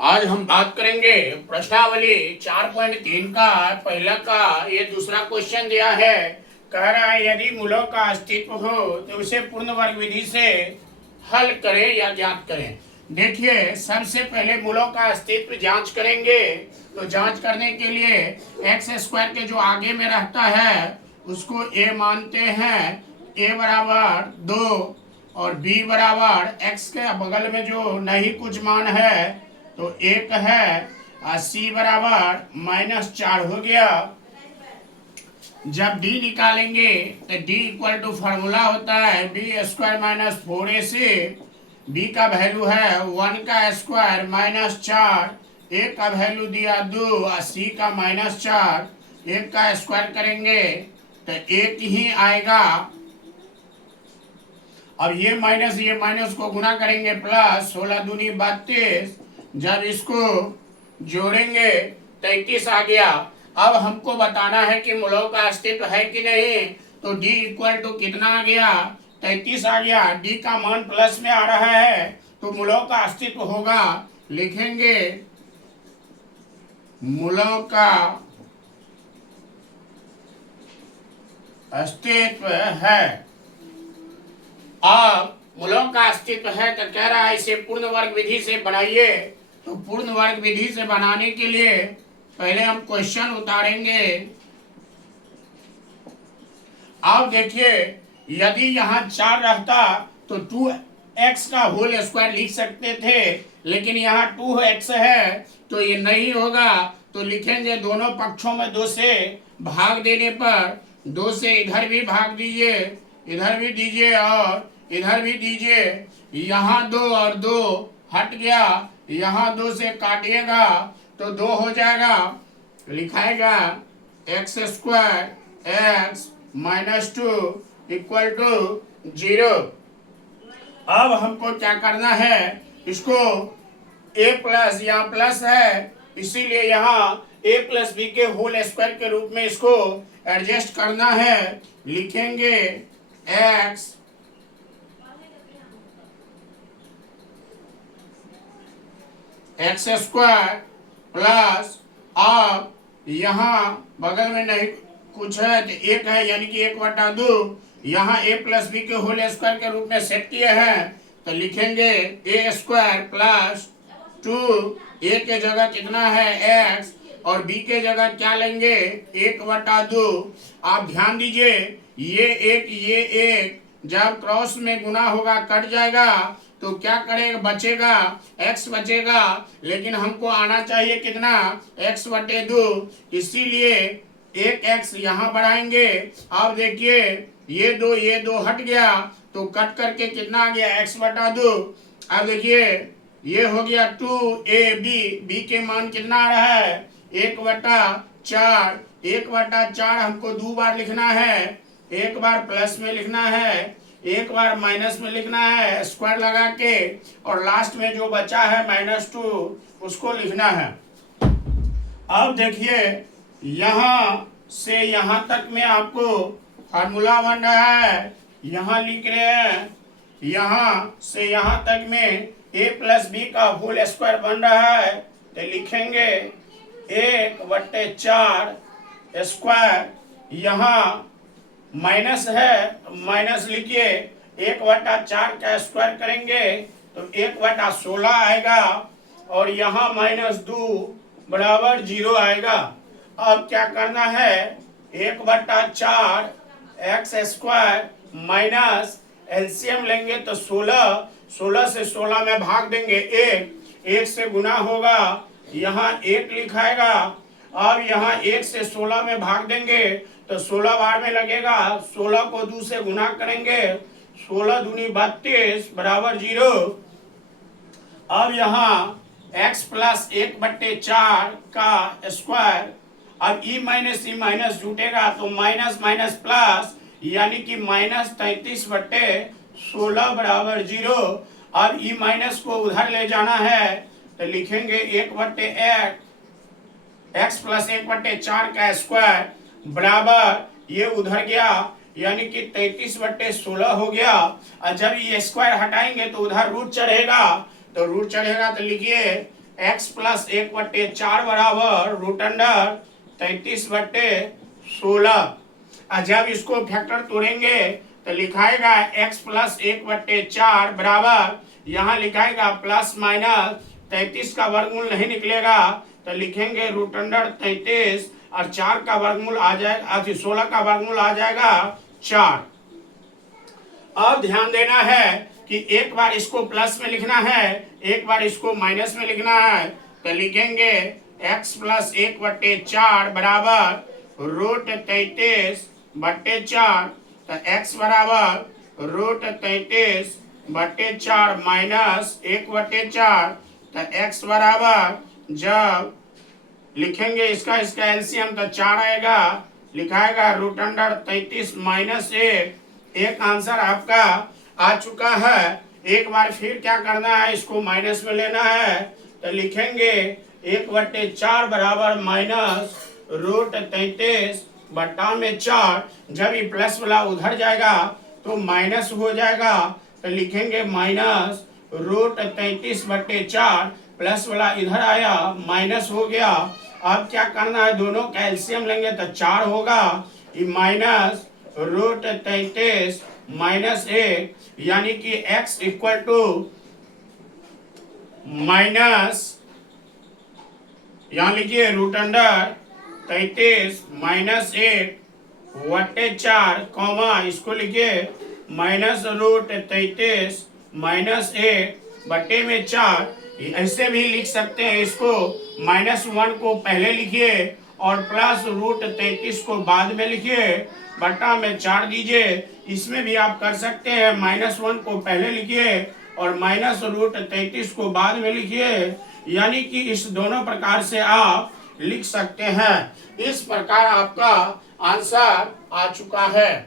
आज हम बात करेंगे प्रश्नावली 4.3 का पहला का ये दूसरा क्वेश्चन दिया है। कह रहा है यदि मूलों का अस्तित्व हो तो उसे पूर्ण वर्ग विधि से हल करें या ज्ञात करें। देखिए, सबसे पहले मूलों का अस्तित्व जांच करेंगे। तो जांच करने के लिए एक्स स्क्वायर के जो आगे में रहता है उसको ए मानते हैं, ए बराबर 2 और बी बराबर एक्स के बगल में जो नहीं कुछ मान है तो एक है, सी बराबर -4 हो गया। जब डी निकालेंगे तो डी इक्वल टू फार्मूला होता है बी स्क्वायर -4ac से। बी का वैल्यू है 1 का स्क्वायर -4, ए का वैल्यू दिया 2 और सी का -4। एक का स्क्वायर करेंगे तो एक ही आएगा। अब ये माइनस को गुना करेंगे प्लस 16 दूनी 32। जब इसको जोड़ेंगे 33 आ गया। अब हमको बताना है कि मूलों का अस्तित्व है कि नहीं। तो d इक्वल टू कितना आ गया, 33 आ गया। d का मान प्लस में आ रहा है तो मूलों का अस्तित्व होगा। लिखेंगे मूलों का अस्तित्व है। अब मूलों का अस्तित्व है तो कह रहा है इसे पूर्ण वर्ग विधि से बनाइए। तो पूर्ण वर्ग विधि से बनाने के लिए पहले हम क्वेश्चन उतारेंगे। अब देखिए, यदि यहाँ 4 रहता तो 2x का होल स्क्वायर लिख सकते थे, लेकिन यहाँ 2x है तो ये नहीं होगा। तो लिखेंगे दोनों पक्षों में 2 से भाग देने पर 2 से इधर भी भाग दीजिए, इधर भी दीजिए और इधर भी दीजिए। यहाँ 2 और 2 हट गया, यहाँ 2 से काटिएगा तो 2 हो जाएगा। लिखाएगा x square x -2 equal to 0। अब हमको क्या करना है, इसको a प्लस, यहाँ प्लस है इसीलिए यहाँ a प्लस बी के होल स्क्वायर के रूप में इसको एडजस्ट करना है। लिखेंगे एक्स स्क्वायर प्लस, अब यहाँ बगल में नहीं कुछ है तो एक है यानी कि 1/2। यहाँ a प्लस बी के होल स्क्वायर के रूप में सेट किए हैं तो लिखेंगे a स्क्वायर प्लस 2। a के जगह कितना है x और b के जगह क्या लेंगे 1/2। आप ध्यान दीजिए, ये एक जब क्रॉस में गुना होगा कट जाएगा तो क्या करेगा, बचेगा x बचेगा, लेकिन हमको आना चाहिए कितना x/2। इसीलिए एक x यहाँ बढ़ाएंगे। अब देखिए ये दो हट गया तो कट करके कितना आ गया x/2। अब देखिए ये हो गया 2ab, b के मान कितना आ रहा है 1/4। 1/4 हमको 2 बार लिखना है, एक बार प्लस में लिखना है, एक बार माइनस में लिखना है स्क्वायर लगा के, और लास्ट में जो बचा है -2 उसको लिखना है। अब देखिए यहाँ से यहाँ तक में आपको फार्मूला बन रहा है, यहाँ लिख रहे हैं। यहाँ से यहाँ तक में a प्लस बी का होल स्क्वायर बन रहा है तो लिखेंगे 1/4 स्क्वायर। यहाँ माइनस है, माइनस लिखिए 1/4 का स्क्वायर करेंगे तो 1/16 आएगा और यहाँ -2 बराबर 0 आएगा। अब क्या करना है 1/4 एक्स स्क्वायर माइनस एलसीएम लेंगे तो 16 से 16 में भाग देंगे, एक से गुना होगा, यहाँ 1 लिखाएगा। अब यहाँ 1 से 16 में भाग देंगे तो 16 बार में लगेगा, 16 को 2 से गुना करेंगे, 16 दूनी 32 बराबर 0। अब यहाँ x प्लस 1/4 का स्क्वायर, अब e माइनस जुटेगा तो माइनस माइनस प्लस यानी कि -33/16 बराबर 0। अब e माइनस को उधर ले जाना है तो लिखेंगे 1/8 x प्लस 1/4 का स्क्वायर बराबर, ये उधर गया यानी कि 33/16 हो गया। और जब ये स्क्वायर हटाएंगे तो उधर रूट चढ़ेगा तो लिखिए x प्लस 1/4 बराबर रूट अंडर 33/16। और जब इसको फैक्टर तोड़ेंगे तो लिखाएगा x प्लस 1/4 बराबर, यहाँ लिखाएगा प्लस माइनस 33 का वर्गमूल नहीं निकलेगा तो लिखेंगे रूट अंडर 33 और 4 का वर्गमूल आ जाएगा, 16 का वर्गमूल आ जाएगा 4। अब ध्यान देना है कि एक बार इसको प्लस में लिखना है, एक बार इसको माइनस में लिखना है। तो लिखेंगे x प्लस 1/4 बराबर रूट 33/4। तो x बराबर रूट 33/4 माइनस 1/4। तो x बराबर जब लिखेंगे इसका एलसीएम तो 4 आएगा, लिखाएगा रूट अंडर 33 माइनस 1। एक आंसर आपका आ चुका है। एक बार फिर क्या करना है, इसको माइनस में लेना है। तो लिखेंगे 1/4 बराबर माइनस रूट 33/4। जब ये प्लस वाला उधर जाएगा तो माइनस हो जाएगा। तो लिखेंगे माइनस रूट 33/4, प्लस वाला इधर आया माइनस हो गया। अब क्या करना है, दोनों का एलसीएम लेंगे तो 4 होगा। ये माइनस रूट 33 माइनस 1, यानी कि x इक्वल टू माइनस, यहाँ लिखिए रूट अंडर 33 माइनस 1/4 कॉमा, इसको लिखिए माइनस रूट 33 माइनस 1/4। ऐसे भी लिख सकते हैं, इसको -1 को पहले लिखिए और प्लस रूट 33 को बाद में लिखिए, बटा में 4 दीजिए। इसमें भी आप कर सकते हैं, -1 को पहले लिखिए और माइनस रूट 33 को बाद में लिखिए। यानी कि इस दोनों प्रकार से आप लिख सकते हैं। इस प्रकार आपका आंसर आ चुका है।